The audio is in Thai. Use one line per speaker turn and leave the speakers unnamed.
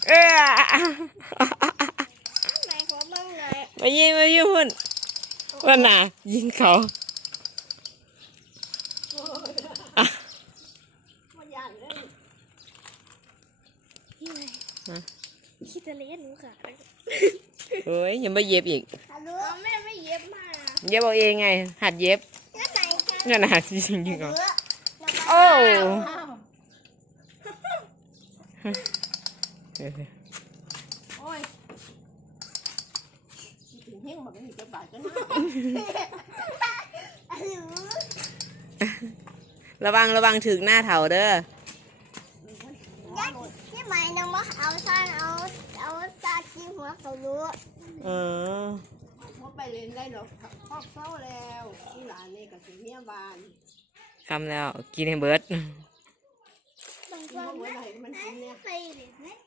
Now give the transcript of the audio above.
เออ
ไหนขอเบิ่งหน่อย
มายิงหุ่นว่าน่ะยิงเขาอ่ะ
บ่ย่านเลยนี่ไงคิดจะเล่นหนูค่ะ
เฮ้ยยังไม่เย็บอีก
ฮัลโหลแม่ไม่เย็บมา
เย็บเอาเองไงหัดเย็บ
แล้วไหนคะ
นั่นน่ะยิงเขาโอ้
โอ้ยถึงเฮงมันก็มีจะบาดกันนะ
ระวังถึงหน้าเถาเด้อ
ยัดที่ไหนน้องมาเอาซ่านเอาซาจิ้มหัวเขารู้
เออ
พอไปเล่นได้หรอกครอบเศร้าแล้วที่หลานนี่ก็ถึงเมียบาน
คำแล้วกินให้เบิร์ด
บางค
กิน
น
เมื่อไหร่มันกินเนี่ย
ไปเลยนะ